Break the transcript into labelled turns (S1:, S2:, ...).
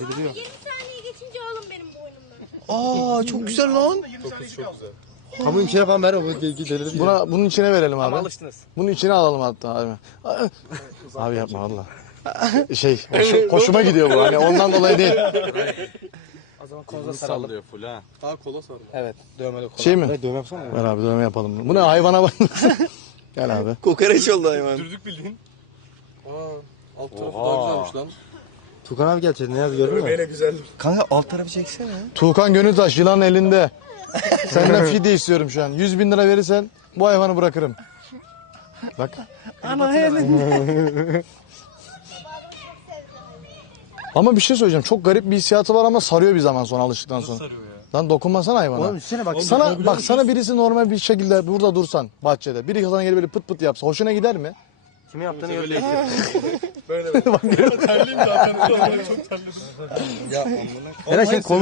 S1: Deliriyor.
S2: 20 saniye geçince alın benim boynumdan.
S1: Aa çok güzel lan.
S3: Çok güzel.
S1: Kamunun içine falan ver o delirdi. Bunun içine verelim abi.
S4: Ama alıştınız.
S1: Bunun içine alalım hatta abi. Abi yapma valla. Hoşuma gidiyor bu hani ondan dolayı değil.
S4: O zaman konuza saralım.
S3: Sallıyor full ha. Ha kola sarma.
S4: Evet. Dövmeli kola.
S1: Şey mi?
S4: Evet, dövme yapsana.
S1: Ver abi dövme yapalım. Bu ne hayvana bak. Gel abi.
S5: Kokoreç oldu hayvan.
S3: Dürdük bildiğin. Aa, alt tarafı daha güzelmiş lan.
S4: Tukan abi gerçekten ne yaz gördün mü?
S3: Böyle güzel.
S5: Kanka alt tarafı çeksene.
S1: Tuğkan Gönültaş yılan elinde. Senden fidye istiyorum şu an. 100.000 lira verirsen bu hayvanı bırakırım. Bak.
S5: Ana hele.
S1: Ama bir şey söyleyeceğim. Çok garip bir hissiyatı var ama sarıyor bir zaman sonra alıştıktan sonra.
S3: Sarıyor ya.
S1: Lan dokunmasana hayvana.
S4: Oğlum üstüne bak.
S1: Sana birisi normal bir şekilde burada dursan bahçede. Biri sana gelip böyle pıt pıt yapsa hoşuna gider mi?
S4: Kimin yaptığını
S3: Böyle
S4: gördün.
S3: Böyle. Terliyim zaten. Çok terledim. Ya amına.
S4: Eren senin